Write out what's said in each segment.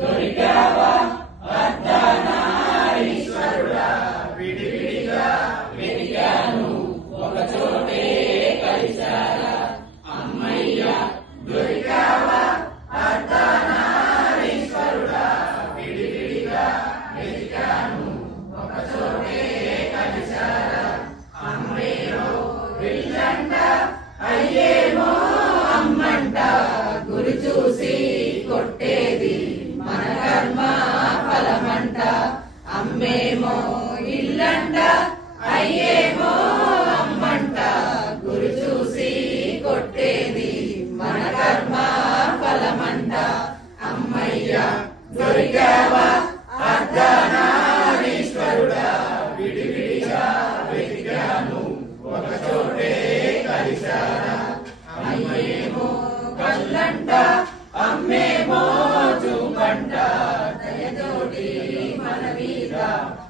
దొరికావా అర్ధనారీశ్వరుడా, విడివిడిగా వెతికాను ఒక చోటే కలిశారా అమ్మయ్య. దొరికావా అర్ధనారీశ్వరుడా, విడివిడిగా వెతికాను ఒక చోటే కలిశారా అమ్మేమో విల్లంట అయ్యేమో అమ్మంట, గురి చూసి కొట్టేది మన కర్మ ఫలమంట. అమ్మేమో ఇల్లంట అయ్యేమో అమ్మంట, గురి చూసి కొట్టేది మన కర్మ ఫలమంట. అమ్మయ్య దొరికావా అర్ధనారీశ్వరుడా, విడివిడిగా వెతికాను ఒక చోటే కలిశారా అమ్మేమో కళ్ళంట అమ్మేమో చూపంట, దయతోటి మన మీద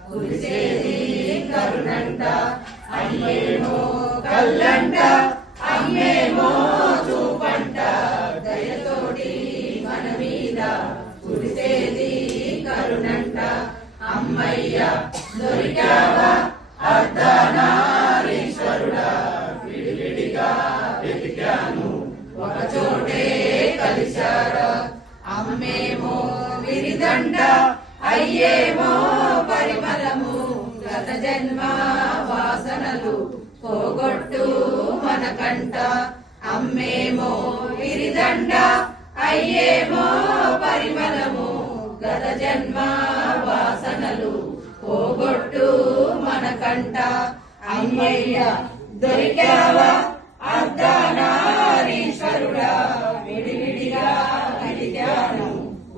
కురిసేది కరుణంట. అమ్మేమో కళ్ళంట అమ్మేమో చూపంట, దయతోటి మన మీద కురిసేది కరుణంట. అమ్మయ్య దొరికావా అర్ధనారీశ్వరుడా, విడివిడిగా వెతికాను ఒక చోటే కలిశారా. అమ్మేమో విరిదండ అయ్యేమో పరిమళము, గత జన్మ వాసనలు పోగొట్టు మనకంట. అమ్మేమో విరిదండ అయ్యేమో పరిమళము, గత జన్మ వాసనలు పోగొట్టు మనకంట. అమ్మయ్య దొరికావా అర్ధనారీశ్వరుడా, విడివిడిగా వెతికాను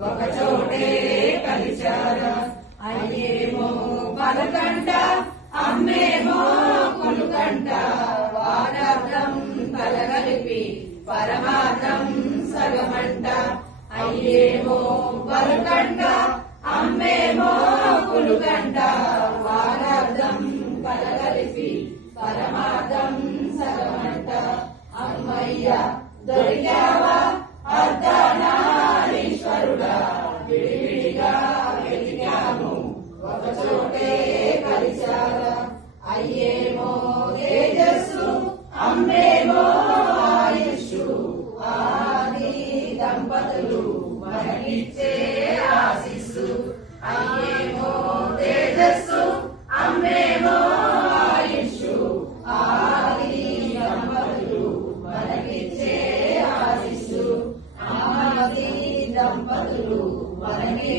ఒక చోటే కలిశారా. అయ్యేమో పలకంట అమ్మేమో కులుకంట, వాడార్థం కలగలిపి పరమార్థం సగమంట. అయ్యేమో పలకంట అమ్మేమో కులుకంట, వాడార్థం కలగలిపి పరమార్థం సగమంట. అమ్మయ్య దొరికావా అర్ధనారీశ్వరుడా, విడివిడిగా వెతికాను ఒక చోటే కలిశారా. అయ్యేమో తేజస్సు అమ్మేమో ఆయుష్షు, ఆది దంపతులు మనకిచ్చే ఆశిస్సు. అయ్యేమో తేజస్సు అమ్మేమో ఆయుష్షు, ఆది దంపతులు మనకిచ్చే ఆశిస్సు. ఆది దంపతులు మనకి